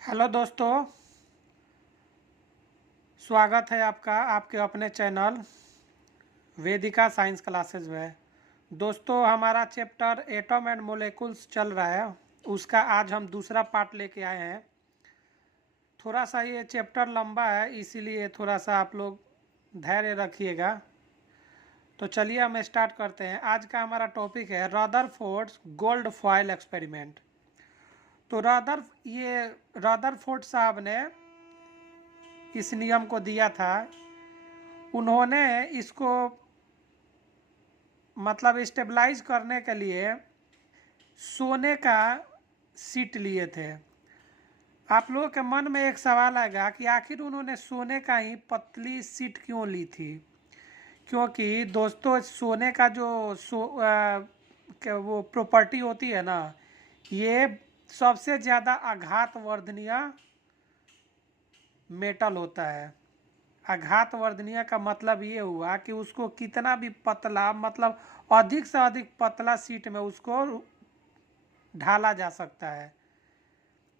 Hello दोस्तों, स्वागत है आपका आपके अपने चैनल वेदिका साइंस क्लासेस में। दोस्तों, हमारा चैप्टर एटम एंड मोलेकुल्स चल रहा है, उसका आज हम दूसरा पार्ट लेके आए हैं। थोड़ा सा ये चैप्टर लंबा है, इसीलिए थोड़ा सा आप लोग धैर्य रखिएगा। तो चलिए हम स्टार्ट करते हैं। आज का हमारा टॉपिक है रदरफोर्ड्स गोल्ड फॉयल एक्सपेरिमेंट। तो रदरफोर्ड साहब ने इस नियम को दिया था। उन्होंने इसको मतलब स्टेबलाइज करने के लिए सोने का सीट लिए थे। आप लोगों के मन में एक सवाल आएगा कि आखिर उन्होंने सोने का ही पतली सीट क्यों ली थी। क्योंकि दोस्तों, सोने का जो वो प्रॉपर्टी होती है ना, ये सबसे ज़्यादा आघात वर्धनीय मेटल होता है। आघात वर्धनीय का मतलब ये हुआ कि उसको कितना भी पतला, मतलब अधिक से अधिक पतला सीट में उसको ढाला जा सकता है।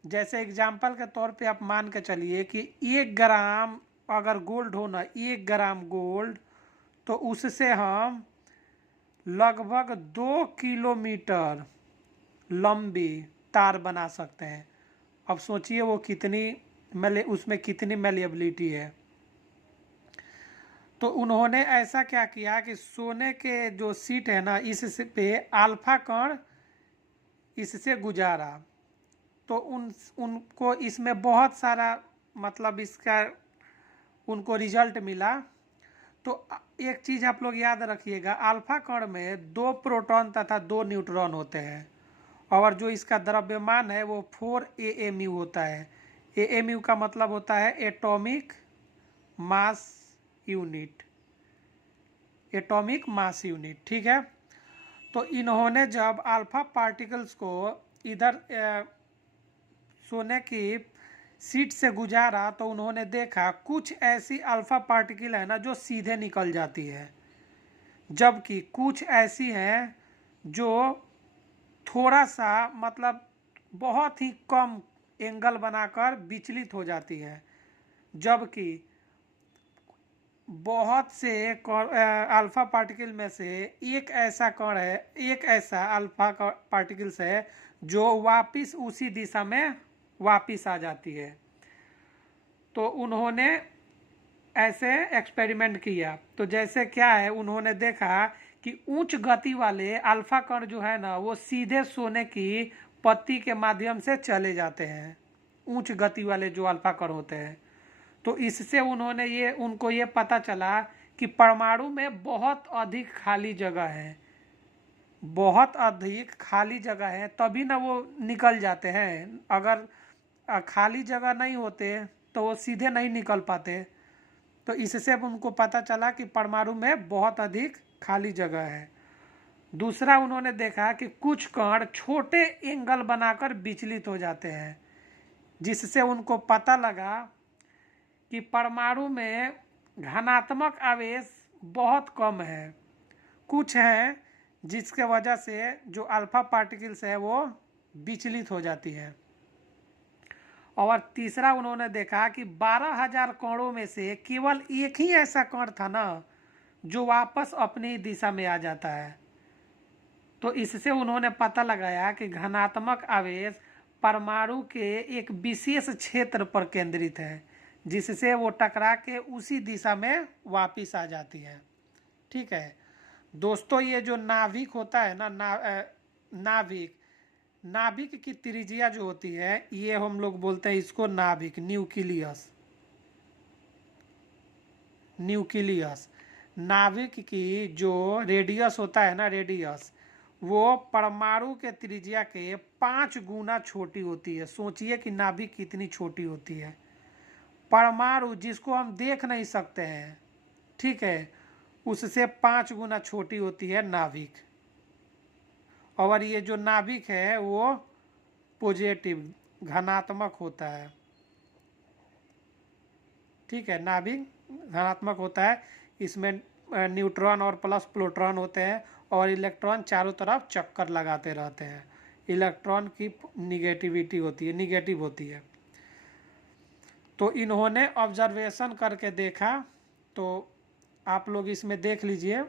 जैसे एग्जाम्पल के तौर पे आप मान के चलिए कि 1 ग्राम अगर गोल्ड हो ना, 1 ग्राम गोल्ड, तो उससे हम लगभग 2 किलोमीटर लंबी तार बना सकते हैं। अब सोचिए वो उसमें कितनी मेलिएबिलिटी है। तो उन्होंने ऐसा क्या किया कि सोने के जो सीट है ना, इस पे अल्फा कण इससे गुजारा। तो उनको इसमें बहुत सारा मतलब इसका उनको रिजल्ट मिला। तो एक चीज़ आप लोग याद रखिएगा, अल्फा कण में 2 प्रोटॉन तथा 2 न्यूट्रॉन होते हैं, और जो इसका द्रव्यमान है वो 4 AMU होता है। AMU का मतलब होता है atomic mass unit, atomic mass unit, ठीक है। तो इन्होंने जब अल्फा पार्टिकल्स को इधर सोने की सीट से गुजारा, तो उन्होंने देखा कुछ ऐसी अल्फा पार्टिकल है ना जो सीधे निकल जाती है, जबकि कुछ ऐसी हैं जो थोड़ा सा मतलब बहुत ही कम एंगल बनाकर विचलित हो जाती है। जबकि बहुत से अल्फा पार्टिकल में से एक ऐसा कण है, एक ऐसा अल्फा पार्टिकल्स है जो वापिस उसी दिशा में वापिस आ जाती है। तो उन्होंने ऐसे एक्सपेरिमेंट किया। तो जैसे क्या है, उन्होंने देखा कि उच्च गति वाले अल्फा कण जो है ना, वो सीधे सोने की पत्ती के माध्यम से चले जाते हैं। उच्च गति वाले जो अल्फा कण होते हैं, तो इससे उनको ये पता चला कि परमाणु में बहुत अधिक खाली जगह है, बहुत अधिक खाली जगह है, तभी ना वो निकल जाते हैं। अगर खाली जगह नहीं होते तो वो सीधे नहीं निकल पाते। तो इससे उनको पता चला कि परमाणु में बहुत अधिक खाली जगह है। दूसरा, उन्होंने देखा कि कुछ कण छोटे एंगल बनाकर विचलित हो जाते हैं, जिससे उनको पता लगा कि परमाणु में धनात्मक आवेश बहुत कम है। कुछ हैं जिसके वजह से जो अल्फा पार्टिकल्स है वो विचलित हो जाती है। और तीसरा, उन्होंने देखा कि 12,000 कणों में से केवल एक ही ऐसा कण था ना जो वापस अपनी दिशा में आ जाता है। तो इससे उन्होंने पता लगाया कि घनात्मक आवेश परमाणु के एक विशेष क्षेत्र पर केंद्रित है, जिससे वो टकरा के उसी दिशा में वापिस आ जाती है। ठीक है दोस्तों, ये जो नाभिक होता है ना, नाभिक की त्रिज्या जो होती है, ये हम लोग बोलते हैं इसको नाभिक, न्यूक्लियस। नाभिक की जो रेडियस होता है ना, रेडियस, वो परमाणु के त्रिज्या के 5 गुना छोटी होती है। सोचिए कि नाभिक कितनी छोटी होती है। परमाणु जिसको हम देख नहीं सकते हैं, ठीक है, उससे 5 गुना छोटी होती है नाभिक। और ये जो नाभिक है वो पॉजिटिव, धनात्मक होता है। ठीक है, नाभिक धनात्मक होता है। इसमें न्यूट्रॉन और प्लस प्रोटॉन होते हैं, और इलेक्ट्रॉन चारों तरफ चक्कर लगाते रहते हैं। इलेक्ट्रॉन की निगेटिव होती है। तो इन्होंने ऑब्जर्वेशन करके देखा, तो आप लोग इसमें देख लीजिए,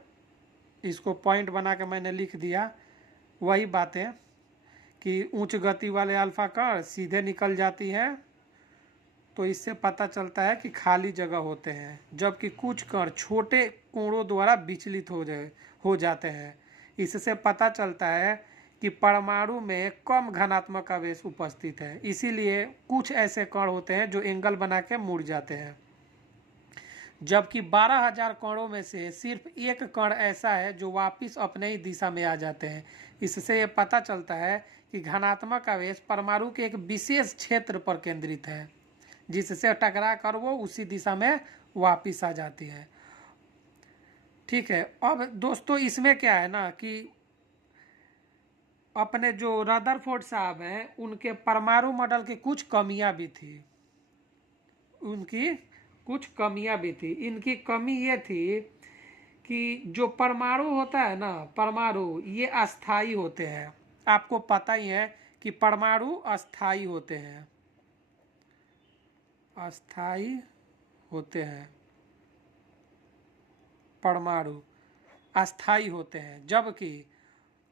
इसको पॉइंट बना के मैंने लिख दिया। वही बातें कि उच्च गति वाले अल्फा कण सीधे निकल जाती हैं, तो इससे पता चलता है कि खाली जगह होते हैं, जबकि कुछ कण छोटे कोणों द्वारा विचलित हो जाते हैं। इससे पता चलता है कि परमाणु में कम घनात्मक आवेश उपस्थित है, इसीलिए कुछ ऐसे कण होते हैं जो एंगल बना के मुड़ जाते हैं, जबकि 12,000 कणों में से सिर्फ एक कण ऐसा है जो वापस अपने ही दिशा में आ जाते हैं। इससे ये पता चलता है कि घनात्मक आवेश परमाणु के एक विशेष क्षेत्र पर केंद्रित है, जिससे टकरा कर वो उसी दिशा में वापस आ जाती है। ठीक है, अब दोस्तों इसमें क्या है ना कि अपने जो रदरफोर्ड साहब हैं उनके परमाणु मॉडल की कुछ कमियां भी थी, इनकी कमी ये थी कि जो परमाणु होता है ना, परमाणु ये अस्थाई होते हैं। आपको पता ही है कि परमाणु अस्थाई होते हैं, परमाणु अस्थाई होते हैं, जबकि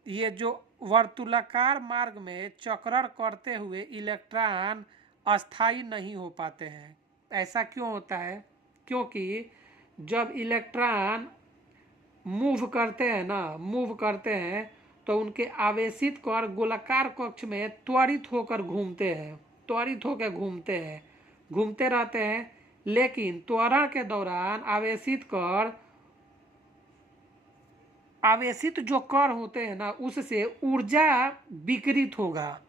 ये जो वर्तुलाकार मार्ग में चक्रण करते हुए इलेक्ट्रॉन अस्थाई नहीं हो पाते हैं। ऐसा क्यों होता है? क्योंकि जब इलेक्ट्रॉन मूव करते हैं तो उनके आवेशित कण गोलाकार कक्ष में त्वरित होकर घूमते रहते हैं, लेकिन त्वरण के दौरान आवेशित जो कण होते हैं ना, उससे ऊर्जा विकिरित होगा,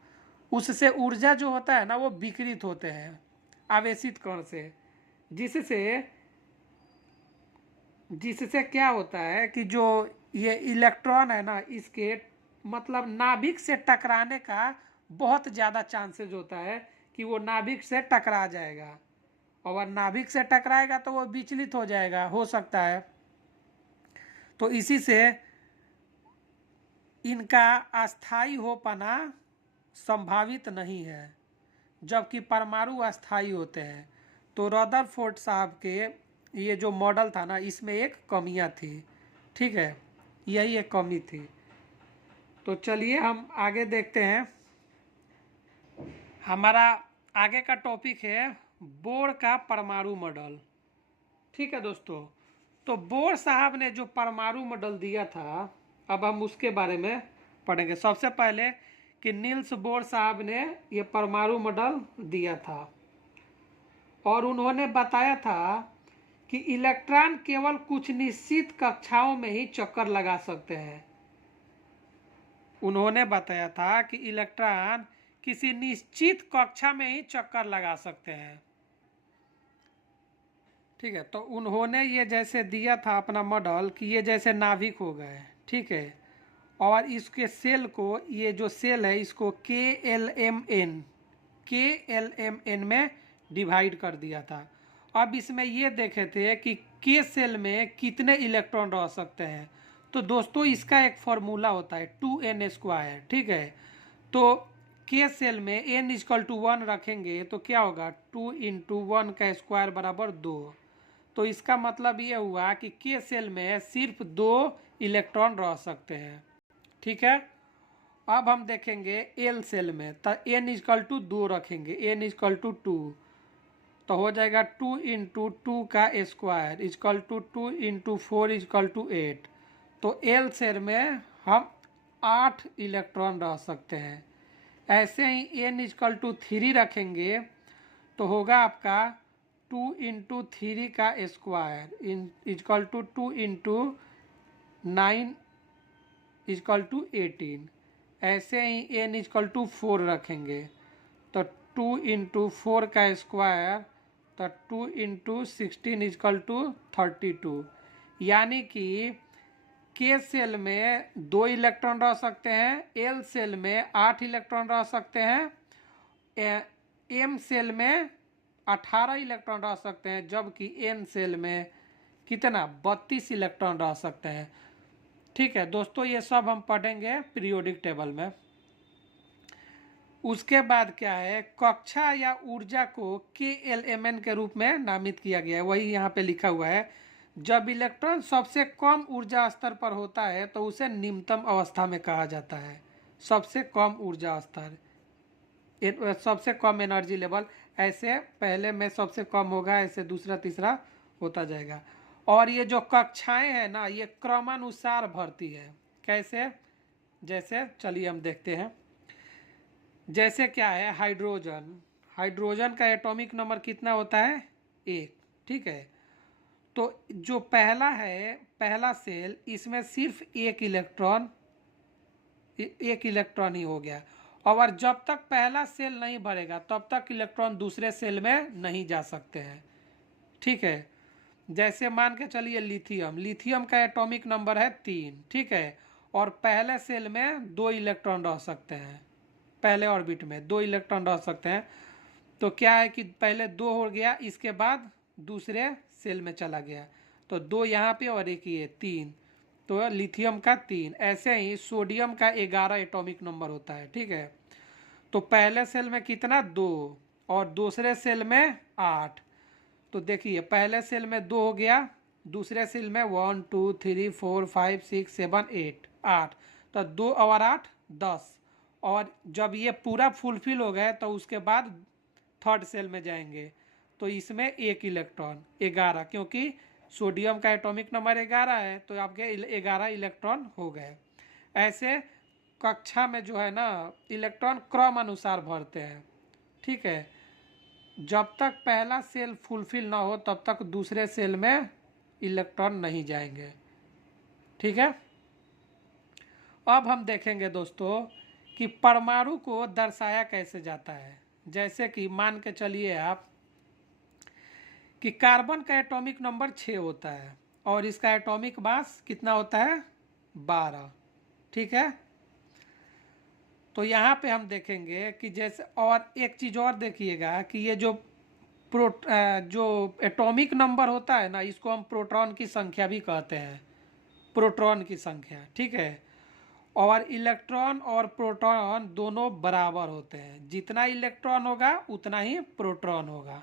उससे ऊर्जा जो होता है ना वो विकिरित होते हैं आवेशित कण से, जिससे क्या होता है कि जो ये इलेक्ट्रॉन है ना, इसके मतलब नाभिक से टकराने का बहुत ज़्यादा चांसेस होता है कि वो नाभिक से टकरा जाएगा, और नाभिक से टकराएगा तो वो विचलित हो जाएगा, हो सकता है। तो इसी से इनका अस्थाई हो पाना संभावित नहीं है, जबकि परमाणु अस्थाई होते हैं। तो रदरफोर्ड साहब के ये जो मॉडल था ना, इसमें एक कमियां थी। ठीक है, यही एक कमी थी। तो चलिए हम आगे देखते हैं। हमारा आगे का टॉपिक है बोर का परमाणु मॉडल। ठीक है दोस्तों, तो बोर साहब ने जो परमाणु मॉडल दिया था, अब हम उसके बारे में पढ़ेंगे। सबसे पहले कि नील्स बोर साहब ने ये परमाणु मॉडल दिया था, और उन्होंने बताया था कि इलेक्ट्रॉन केवल कुछ निश्चित कक्षाओं में ही चक्कर लगा सकते हैं। उन्होंने बताया था कि इलेक्ट्रॉन किसी निश्चित कक्षा में ही चक्कर लगा सकते हैं। ठीक है, तो उन्होंने ये जैसे दिया था अपना मॉडल कि ये जैसे नाभिक हो गए, ठीक है, और इसके सेल को, ये जो सेल है इसको KLMN में डिवाइड कर दिया था। अब इसमें ये देखे थे कि K सेल में कितने इलेक्ट्रॉन रह सकते हैं। तो दोस्तों इसका एक फॉर्मूला होता है 2n²। ठीक है, तो K सेल में n = 1 रखेंगे तो क्या होगा, 2 × 1 का स्क्वायर बराबर 2। तो इसका मतलब ये हुआ कि K सेल में सिर्फ 2 इलेक्ट्रॉन रह सकते हैं। ठीक है, अब हम देखेंगे L सेल में, तो n = 2 रखेंगे, n = 2, तो हो जाएगा 2 × 2 का स्क्वायर = 2 × 4 = 8। तो L सेल में हम 8 इलेक्ट्रॉन रह सकते हैं। ऐसे ही n = 3 रखेंगे तो होगा आपका 2 × 3 का स्क्वायर = 2 × 9 = 18। ऐसे ही n = 4 रखेंगे तो 2 × 4 का स्क्वायर, तो 2 × 16 = 32। यानी कि K सेल में 2 इलेक्ट्रॉन रह सकते हैं, L सेल में 8 इलेक्ट्रॉन रह सकते हैं, M सेल में 18 इलेक्ट्रॉन रह सकते हैं, जबकि N सेल में कितना 32 इलेक्ट्रॉन रह सकते हैं। ठीक है दोस्तों, ये सब हम पढ़ेंगे पीरियोडिक टेबल में। उसके बाद क्या है, कक्षा या ऊर्जा को KLMN के रूप में नामित किया गया है, वही यहाँ पे लिखा हुआ है। जब इलेक्ट्रॉन सबसे कम ऊर्जा स्तर पर होता है तो उसे निम्नतम अवस्था में कहा जाता है। सबसे कम ऊर्जा स्तर, सबसे कम एनर्जी लेवल, ऐसे पहले में सबसे कम होगा, ऐसे दूसरा तीसरा होता जाएगा। और ये जो कक्षाएं हैं ना, ये क्रमानुसार भरती है। कैसे? जैसे चलिए हम देखते हैं। जैसे क्या है, हाइड्रोजन, हाइड्रोजन का एटॉमिक नंबर कितना होता है? 1, ठीक है। तो जो पहला है, पहला सेल, इसमें सिर्फ एक इलेक्ट्रॉन ही हो गया। और जब तक पहला सेल नहीं भरेगा तब तक इलेक्ट्रॉन दूसरे सेल में नहीं जा सकते हैं, ठीक है। जैसे मान के चलिए लिथियम, लिथियम का एटॉमिक नंबर है 3, ठीक है। और पहले सेल में 2 इलेक्ट्रॉन रह सकते हैं, पहले ऑर्बिट में 2 इलेक्ट्रॉन रह सकते हैं। तो क्या है कि पहले 2 हो गया, इसके बाद दूसरे सेल में चला गया, तो 2 यहाँ पे और एक ये 3, तो लिथियम का 3। ऐसे ही सोडियम का 11 एटॉमिक नंबर होता है, ठीक है। तो पहले सेल में कितना? 2, और दूसरे सेल में 8। तो देखिए पहले सेल में 2 हो गया, दूसरे सेल में 1 2 3 4 5 6 7 8, 8। तो 2 और 8 10। और जब ये पूरा फुलफिल हो गए तो उसके बाद थर्ड सेल में जाएंगे, तो इसमें एक इलेक्ट्रॉन 11, क्योंकि सोडियम का एटॉमिक नंबर 11 है, तो आपके 11 इलेक्ट्रॉन हो गए। ऐसे कक्षा में जो है ना, इलेक्ट्रॉन क्रम अनुसार भरते हैं, ठीक है। जब तक पहला सेल फुलफिल ना हो तब तक दूसरे सेल में इलेक्ट्रॉन नहीं जाएंगे, ठीक है। अब हम देखेंगे दोस्तों कि परमाणु को दर्शाया कैसे जाता है। जैसे कि मान के चलिए आप कि कार्बन का एटॉमिक नंबर 6 होता है और इसका एटॉमिक मास कितना होता है? 12, ठीक है। तो यहाँ पे हम देखेंगे कि जैसे, और एक चीज़ और देखिएगा कि ये जो जो एटॉमिक नंबर होता है ना, इसको हम प्रोटॉन की संख्या भी कहते हैं, प्रोटॉन की संख्या, ठीक है। और इलेक्ट्रॉन और प्रोटॉन दोनों बराबर होते हैं, जितना इलेक्ट्रॉन होगा उतना ही प्रोटॉन होगा।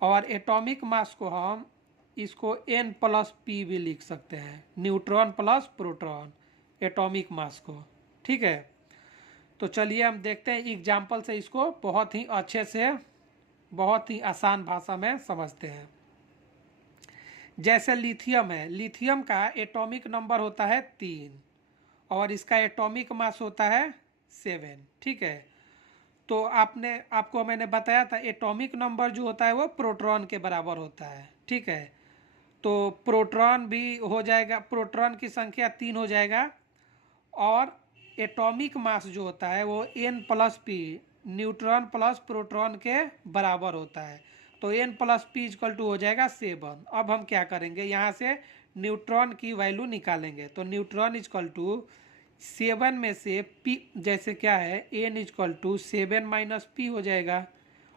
और एटॉमिक मास को हम इसको N+P भी लिख सकते हैं, neutron plus proton, atomic mass को, ठीक है। तो चलिए हम देखते हैं एग्जाम्पल से, इसको बहुत ही अच्छे से, बहुत ही आसान भाषा में समझते हैं। जैसे लिथियम है, लिथियम का एटॉमिक नंबर होता है 3 और इसका एटॉमिक मास होता है 7, ठीक है। तो आपको मैंने बताया था एटॉमिक नंबर जो होता है वो प्रोटॉन के बराबर होता है, ठीक है। तो प्रोटॉन भी हो जाएगा, प्रोटॉन की संख्या 3 हो जाएगा, और एटॉमिक मास जो होता है वो N+P, न्यूट्रॉन प्लस प्रोटॉन के बराबर होता है। तो N+P = हो जाएगा 7। अब हम क्या करेंगे, यहाँ से न्यूट्रॉन की वैल्यू निकालेंगे। तो न्यूट्रॉन = 7 में से P, जैसे क्या है N = 7 - P हो जाएगा,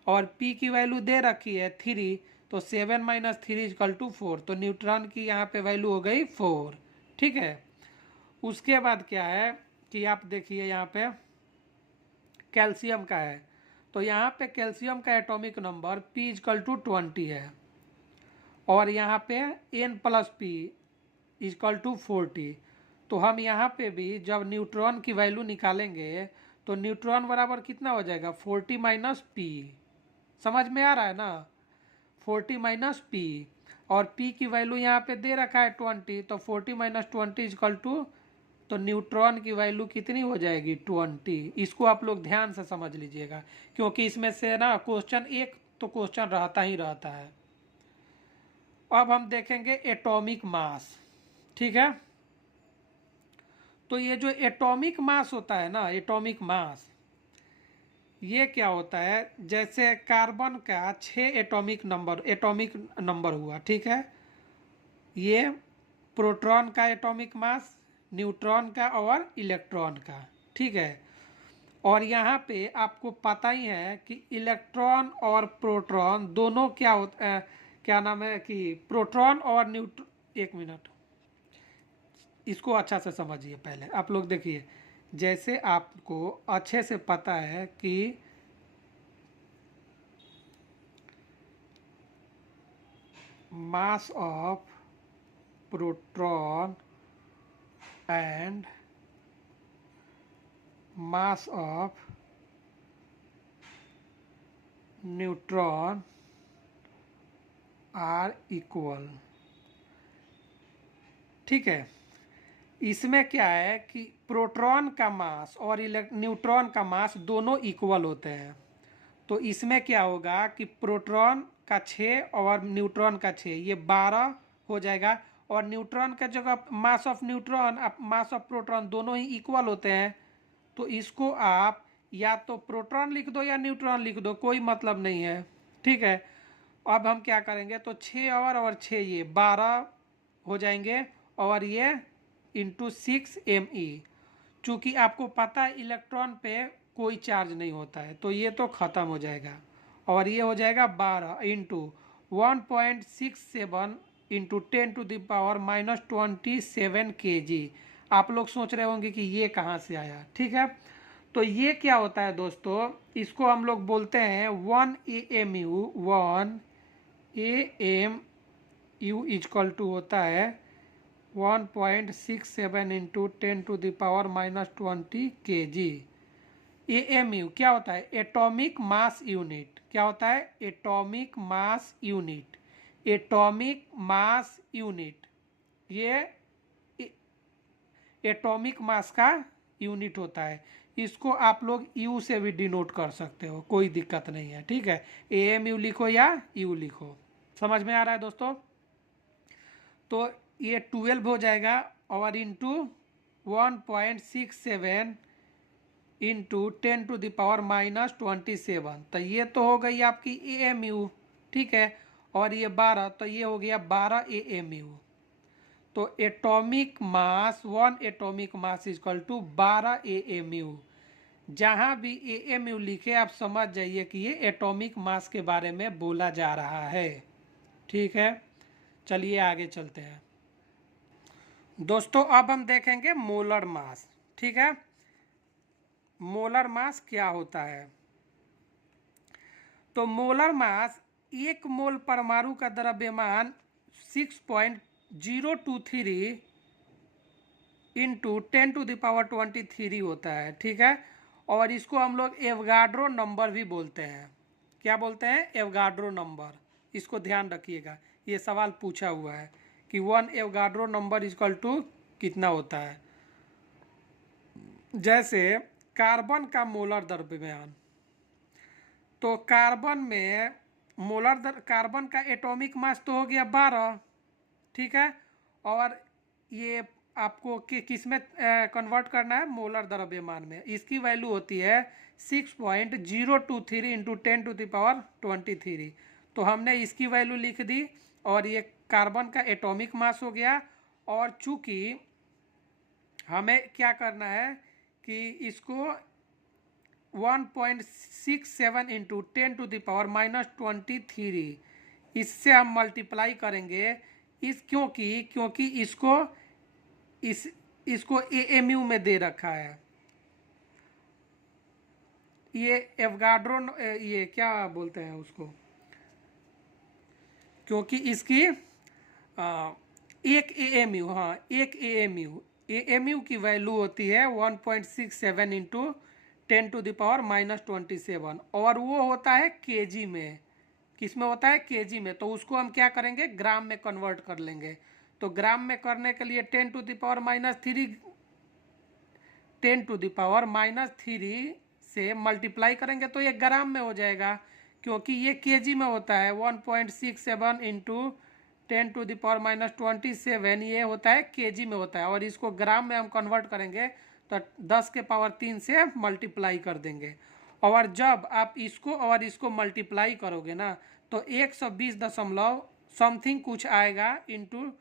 और P की वैल्यू दे रखी है 3, तो 7 - 3 = 4। तो न्यूट्रॉन की यहाँ पे वैल्यू हो गई 4, ठीक है। उसके बाद क्या है कि आप देखिए यहाँ पे कैल्शियम का है, तो यहाँ पे कैल्शियम का एटॉमिक नंबर P = 20 है, और यहाँ पे N+P = 40। तो हम यहाँ पे भी जब न्यूट्रॉन की वैल्यू निकालेंगे तो न्यूट्रॉन बराबर कितना हो जाएगा? 40 - P। समझ में आ रहा है ना? 40 - P, और P की वैल्यू यहाँ पे दे रखा है 20, तो 40 - 20 = तो न्यूट्रॉन की वैल्यू कितनी हो जाएगी? 20। इसको आप लोग ध्यान से समझ लीजिएगा, क्योंकि इसमें से ना क्वेश्चन एक तो क्वेश्चन रहता ही रहता है। अब हम देखेंगे एटॉमिक मास, ठीक है। तो ये जो एटॉमिक मास होता है ना, एटॉमिक मास, ये क्या होता है, जैसे कार्बन का 6 एटॉमिक नंबर हुआ, ठीक है। ये प्रोटॉन का एटॉमिक मास, न्यूट्रॉन का और इलेक्ट्रॉन का, ठीक है। और यहाँ पे आपको पता ही है कि इलेक्ट्रॉन और प्रोटॉन दोनों क्या होता क्या नाम है कि प्रोटॉन और एक मिनट, इसको अच्छा से समझिए। पहले आप लोग देखिए जैसे आपको अच्छे से पता है कि mass of proton and mass of neutron are equal। ठीक है, इसमें क्या है कि प्रोटॉन का मास और न्यूट्रॉन का मास दोनों इक्वल होते हैं। तो इसमें क्या होगा कि प्रोटॉन का 6 और न्यूट्रॉन का 6, ये 12 हो जाएगा। और न्यूट्रॉन का जगह mass of neutron mass of proton दोनों ही इक्वल होते हैं, तो इसको आप या तो प्रोटॉन लिख दो या न्यूट्रॉन लिख दो, कोई मतलब नहीं है। ठीक है, अब हम क्या करेंगे, तो 6 और 6 ये 12 हो जाएंगे, और ये इंटू 6 me। चूँकि आपको पता है इलेक्ट्रॉन पे कोई चार्ज नहीं होता है, तो ये तो ख़त्म हो जाएगा। और ये हो जाएगा 12 इंटू 1.67 इंटू 10⁻⁻27 kg। आप लोग सोच रहे होंगे कि ये कहाँ से आया। ठीक है, तो ये क्या होता है दोस्तों, इसको हम लोग बोलते हैं 1 AMU। 1 AMU इक्वल टू होता है 1.67 इंटू 10⁻⁻20 kg। AMU क्या होता है, एटॉमिक मास यूनिट। क्या होता है, atomic mass unit. Atomic mass unit, ये एटॉमिक मास का यूनिट होता है। इसको आप लोग यू से भी डिनोट कर सकते हो, कोई दिक्कत नहीं है। ठीक है, AMU लिखो या यू लिखो, समझ में आ रहा है दोस्तों। तो ये 12 हो जाएगा, और इंटू 1.67 इंटू 10⁻⁻27, तो ये तो हो गई आपकी AMU। ठीक है, और ये 12, तो ये हो गया 12 AMU। तो atomic mass 1 atomic mass equal to 12 AMU। जहाँ भी AMU लिखे आप समझ जाइए कि ये एटॉमिक मास के बारे में बोला जा रहा है। ठीक है, चलिए आगे चलते हैं दोस्तों। अब हम देखेंगे मोलर मास। ठीक है, मोलर मास क्या होता है। तो मोलर मास, एक मोल परमाणु का द्रव्यमान 6.023 इंटू 10⁻23 होता है। ठीक है, और इसको हम लोग एवगाड्रो नंबर भी बोलते हैं। क्या बोलते हैं, एवगाड्रो नंबर। इसको ध्यान रखिएगा, ये सवाल पूछा हुआ है कि 1 एवगाड्रो नंबर इक्वल टू कितना होता है। जैसे कार्बन का मोलर द्रव्यमान, तो कार्बन में कार्बन का एटॉमिक मास तो हो गया 12। ठीक है, और ये आपको किस में कन्वर्ट करना है, मोलर द्रव्यमान में। इसकी वैल्यू होती है 6.023 इंटू 10⁻23। तो हमने इसकी वैल्यू लिख दी, और ये कार्बन का एटॉमिक मास हो गया। और चूंकि हमें क्या करना है कि इसको 1.67 इंटू 10⁻⁻23 इससे हम मल्टीप्लाई करेंगे। क्योंकि इसको AMU में दे रखा है। ये एवगाड्रो, ये क्या बोलते हैं उसको, क्योंकि इसकी एक AMU, हाँ एक AMU की वैल्यू होती है 1.67 इंटू 10⁻⁻27, और वो होता है kg में। किस में होता है, kg में। तो उसको हम क्या करेंगे, ग्राम में कन्वर्ट कर लेंगे। तो ग्राम में करने के लिए 10⁻³ से मल्टीप्लाई करेंगे तो ये ग्राम में हो जाएगा, क्योंकि ये kg में होता है। 1.67 इंटू 10⁻⁻27 ये होता है kg में होता है, और इसको ग्राम में हम कन्वर्ट करेंगे तो 10⁻³ से मल्टीप्लाई कर देंगे। और जब आप इसको और इसको मल्टीप्लाई करोगे ना, तो 120 दशमलव समथिंग कुछ आएगा इंटू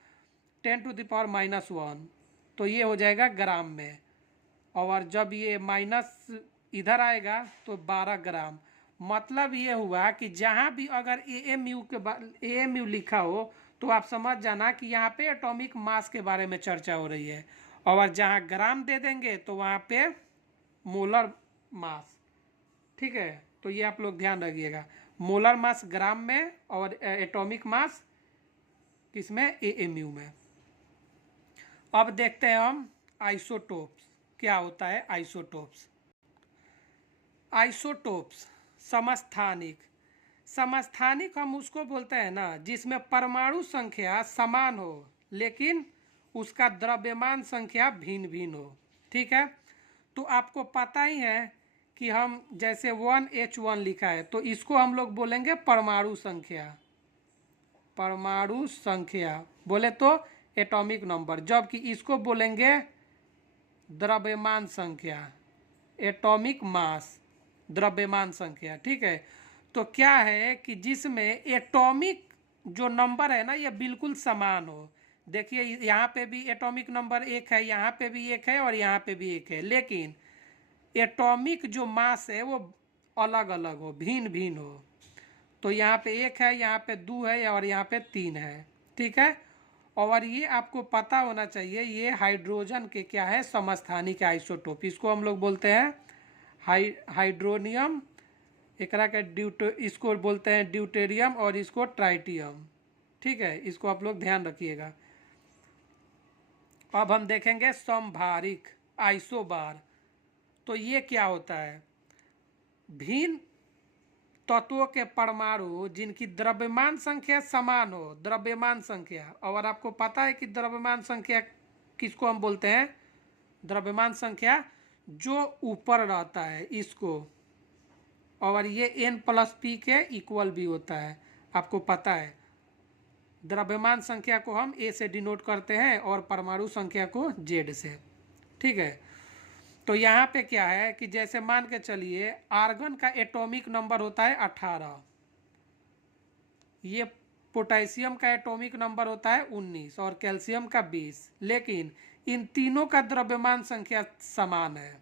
10⁻⁻1, तो ये हो जाएगा ग्राम में। और जब ये माइनस इधर आएगा तो 12 ग्राम। मतलब ये हुआ कि जहाँ भी अगर AMU लिखा हो तो आप समझ जाना कि यहाँ पे एटॉमिक मास के बारे में चर्चा हो रही है। और जहाँ ग्राम दे देंगे तो वहाँ पे मोलर मास। ठीक है, तो ये आप लोग ध्यान रखिएगा, मोलर मास ग्राम में और एटॉमिक मास किसमें, एएमयू में। अब देखते हैं हम आइसोटोप्स क्या होता है। आइसोटोप्स आइसोटोप्स समस्थानिक। समस्थानिक हम उसको बोलते हैं ना जिसमें परमाणु संख्या समान हो लेकिन उसका द्रव्यमान संख्या भिन्न भिन्न हो। ठीक है, तो आपको पता ही है कि हम जैसे 1H1 लिखा है तो इसको हम लोग बोलेंगे परमाणु संख्या। परमाणु संख्या बोले तो एटॉमिक नंबर, जबकि इसको बोलेंगे द्रव्यमान संख्या, एटॉमिक मास, द्रव्यमान संख्या। ठीक है, तो क्या है कि जिसमें एटॉमिक जो नंबर है ना ये बिल्कुल समान हो। देखिए यहाँ पे भी एटॉमिक नंबर 1 है, यहाँ पे भी 1 है और यहाँ पे भी 1 है, लेकिन एटॉमिक जो मास है वो अलग अलग हो, भिन्न भिन्न हो। तो यहाँ पे 1 है, यहाँ पे 2 है और यहाँ पे 3 है। ठीक है, और ये आपको पता होना चाहिए ये हाइड्रोजन के क्या है, समस्थानिक आइसोटोप। इसको हम लोग बोलते हैं हाइड्रोनियम, एकरा के इसको बोलते हैं ड्यूटेरियम और इसको ट्राइटियम। ठीक है, इसको आप लोग ध्यान रखिएगा। अब हम देखेंगे समभारिक आइसोबार। तो ये क्या होता है, भिन्न तत्वों के परमाणु जिनकी द्रव्यमान संख्या समान हो, द्रव्यमान संख्या। और आपको पता है कि द्रव्यमान संख्या किसको हम बोलते हैं, द्रव्यमान संख्या जो ऊपर रहता है इसको, और ये n+p के इक्वल भी होता है, आपको पता है। द्रव्यमान संख्या को हम a से डिनोट करते हैं और परमाणु संख्या को z से। ठीक है, तो यहाँ पे क्या है कि जैसे मान के चलिए आर्गन का एटॉमिक नंबर होता है 18, ये पोटेशियम का एटॉमिक नंबर होता है 19 और कैल्शियम का 20, लेकिन इन तीनों का द्रव्यमान संख्या समान है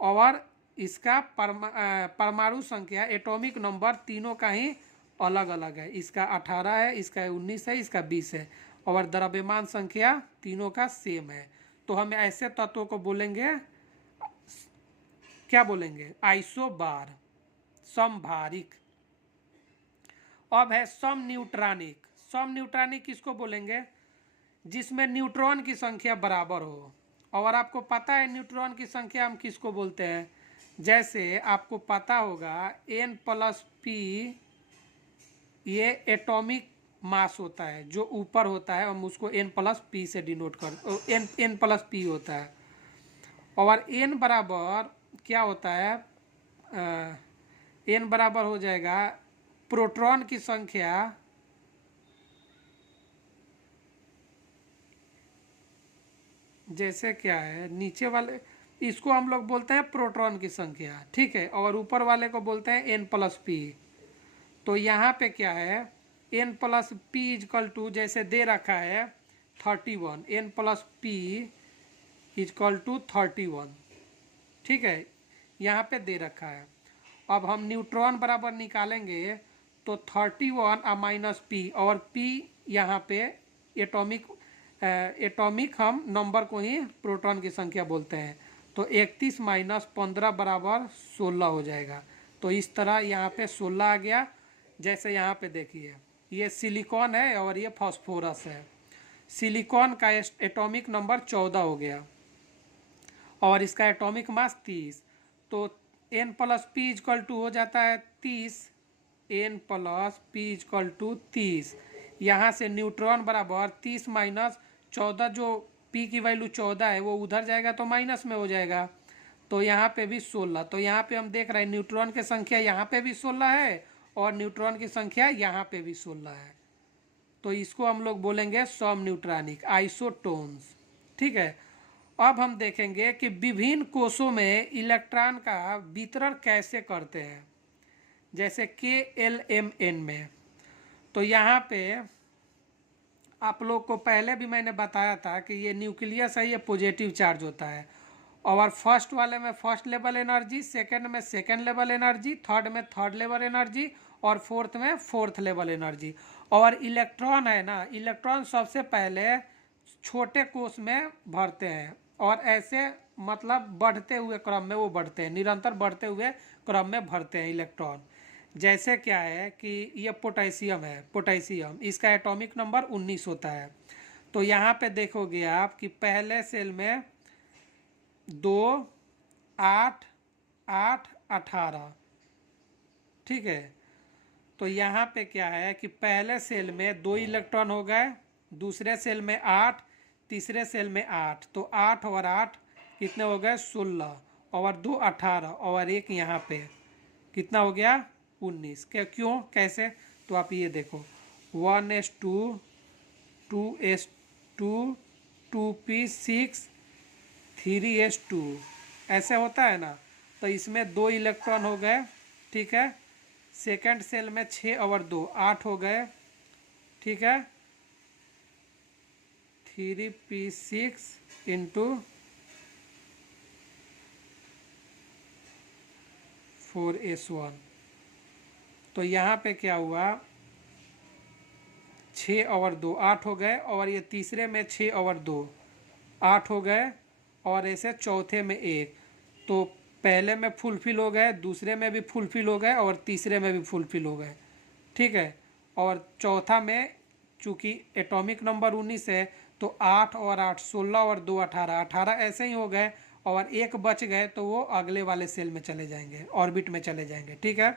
और इसका परमाणु संख्या एटॉमिक नंबर तीनों का ही अलग अलग है। इसका 18 है, इसका 19 है, इसका 20 है और द्रव्यमान संख्या तीनों का सेम है। तो हम ऐसे तत्वों को बोलेंगे, क्या बोलेंगे, आइसोबार, समभारिक। अब है सम न्यूट्रॉनिक। सम न्यूट्रॉनिक किसको बोलेंगे, जिसमें न्यूट्रॉन की संख्या बराबर हो। और आपको पता है न्यूट्रॉन की संख्या हम किसको बोलते हैं, जैसे आपको पता होगा n+p ये एटॉमिक मास होता है जो ऊपर होता है, हम उसको n+p से डिनोट कर n+p होता है। और n बराबर क्या होता है, n बराबर हो जाएगा प्रोटॉन की संख्या जैसे क्या है नीचे वाले, इसको हम लोग बोलते हैं प्रोटॉन की संख्या। ठीक है, और ऊपर वाले को बोलते हैं n+p। तो यहाँ पे क्या है n+p इजकल टू जैसे दे रखा है 31, n+p इजकल टू 31। ठीक है, यहाँ पे दे रखा है। अब हम न्यूट्रॉन बराबर निकालेंगे तो 31 -p और p यहाँ पे एटॉमिक हम नंबर को ही प्रोटॉन की संख्या बोलते हैं। तो 31 - 15 बराबर 16 हो जाएगा। तो इस तरह यहाँ पे 16 आ गया। जैसे यहाँ पे देखिए ये सिलिकॉन है और ये फास्फोरस है। सिलिकॉन का एटॉमिक नंबर 14 हो गया और इसका एटॉमिक मास 30। तो n+p इजकल टू हो जाता है 30, n+p इजकल टू 30। यहाँ से न्यूट्रॉन बराबर 30 - 14, जो p की वैल्यू 14 है वो उधर जाएगा तो माइनस में हो जाएगा। तो यहाँ पे भी 16। तो यहाँ पे हम देख रहे हैं न्यूट्रॉन की संख्या यहाँ पे भी 16 है और न्यूट्रॉन की संख्या यहाँ पे भी 16 है। तो इसको हम लोग बोलेंगे सम न्यूट्रॉनिक, आइसोटोन्स। ठीक है, अब हम देखेंगे कि विभिन्न कोषों में इलेक्ट्रॉन का वितरण कैसे करते हैं, जैसे KLMN में। तो यहाँ पे आप लोग को पहले भी मैंने बताया था कि ये न्यूक्लियस है, ये पॉजिटिव चार्ज होता है और फर्स्ट वाले में फर्स्ट लेवल एनर्जी, सेकंड में सेकंड लेवल एनर्जी, थर्ड में थर्ड लेवल एनर्जी और फोर्थ में फोर्थ लेवल एनर्जी। और इलेक्ट्रॉन है ना, इलेक्ट्रॉन सबसे पहले छोटे कोष में भरते हैं और ऐसे मतलब बढ़ते हुए क्रम में वो बढ़ते हैं, निरंतर बढ़ते हुए क्रम में भरते हैं इलेक्ट्रॉन। जैसे क्या है कि ये पोटेशियम है, पोटेशियम इसका एटॉमिक नंबर 19 होता है। तो यहाँ पे देखोगे आप कि पहले सेल में 2, 8, 8, 18, ठीक है। तो यहाँ पे क्या है कि पहले सेल में 2 इलेक्ट्रॉन हो गए, दूसरे सेल में 8, तीसरे सेल में 8, तो 8 और 8 कितने हो गए 16, और 2 18, और एक यहाँ पे कितना हो गया 19। क्या क्यों कैसे, तो आप ये देखो 1s2 2s2 2p6 3s2 ऐसे होता है ना। तो इसमें 2 इलेक्ट्रॉन हो गए, ठीक है। सेकंड सेल में 6 और 2 8 हो गए, ठीक है। 3p6 into 4s1। तो यहाँ पे क्या हुआ 6 और 2 8 हो गए, और ये तीसरे में 6 और 2 8 हो गए, और ऐसे चौथे में 1। तो पहले में फुलफिल हो गए, दूसरे में भी फुलफिल हो गए, और तीसरे में भी फुलफिल हो गए, ठीक है। और चौथा में चूँकि एटॉमिक नंबर 19 है तो 8 और 8 16 और 2 18, 18 ऐसे ही हो गए, और एक बच गए तो वो अगले वाले सेल में चले जाएंगे, ऑर्बिट में चले जाएंगे, ठीक है।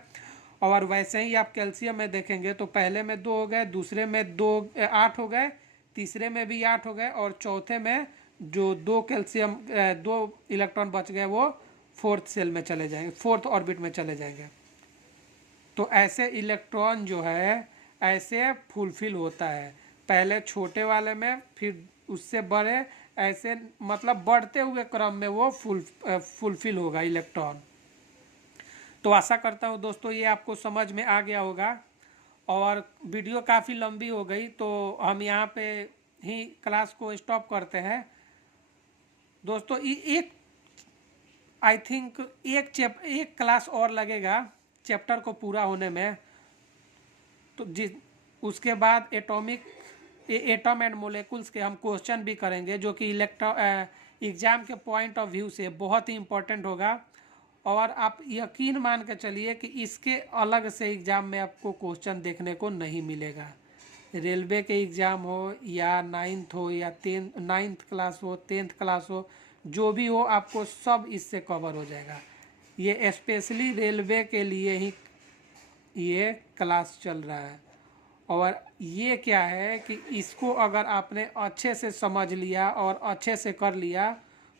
और वैसे ही आप कैल्शियम में देखेंगे तो पहले में 2 हो गए, दूसरे में 8 हो गए, तीसरे में भी 8 हो गए, और चौथे में जो 2 इलेक्ट्रॉन बच गए वो 4th सेल में चले जाएंगे, 4th ऑर्बिट में चले जाएंगे। तो ऐसे इलेक्ट्रॉन जो है ऐसे फुलफिल होता है, पहले छोटे वाले में फिर उससे बड़े, ऐसे मतलब बढ़ते हुए क्रम में वो फुलफिल होगा इलेक्ट्रॉन। तो आशा करता हूँ दोस्तों ये आपको समझ में आ गया होगा। और वीडियो काफ़ी लंबी हो गई तो हम यहाँ पे ही क्लास को स्टॉप करते हैं दोस्तों। एक आई थिंक एक क्लास और लगेगा चैप्टर को पूरा होने में। तो उसके बाद एटम एंड मोलेकुल्स के हम क्वेश्चन भी करेंगे, जो कि एग्ज़ाम के पॉइंट ऑफ व्यू से बहुत ही इम्पोर्टेंट होगा। और आप यकीन मान के चलिए कि इसके अलग से एग्ज़ाम में आपको क्वेश्चन देखने को नहीं मिलेगा। रेलवे के एग्ज़ाम हो या 9th हो या 9th क्लास हो, 10th क्लास हो, जो भी हो आपको सब इससे कवर हो जाएगा। ये स्पेशली रेलवे के लिए ही ये क्लास चल रहा है। और ये क्या है कि इसको अगर आपने अच्छे से समझ लिया और अच्छे से कर लिया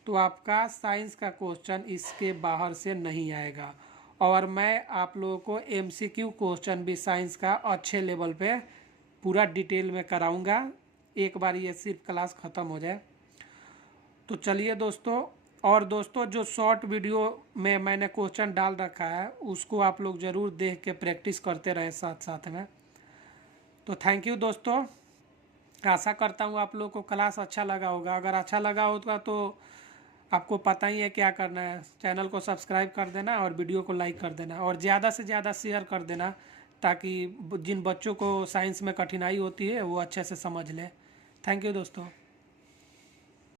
तो आपका साइंस का क्वेश्चन इसके बाहर से नहीं आएगा। और मैं आप लोगों को MCQ क्वेश्चन भी साइंस का अच्छे लेवल पे पूरा डिटेल में कराऊंगा, एक बार ये सिर्फ क्लास ख़त्म हो जाए। तो चलिए दोस्तों, और दोस्तों जो शॉर्ट वीडियो में मैंने क्वेश्चन डाल रखा है उसको आप लोग ज़रूर देख के प्रैक्टिस करते रहे साथ साथ में। तो थैंक यू दोस्तों, आशा करता हूँ आप लोग को क्लास अच्छा लगा होगा। अगर अच्छा लगा होगा तो आपको पता ही है क्या करना है, चैनल को सब्सक्राइब कर देना और वीडियो को लाइक कर देना, और ज़्यादा से ज़्यादा शेयर कर देना, ताकि जिन बच्चों को साइंस में कठिनाई होती है वो अच्छे से समझ लें। थैंक यू दोस्तों।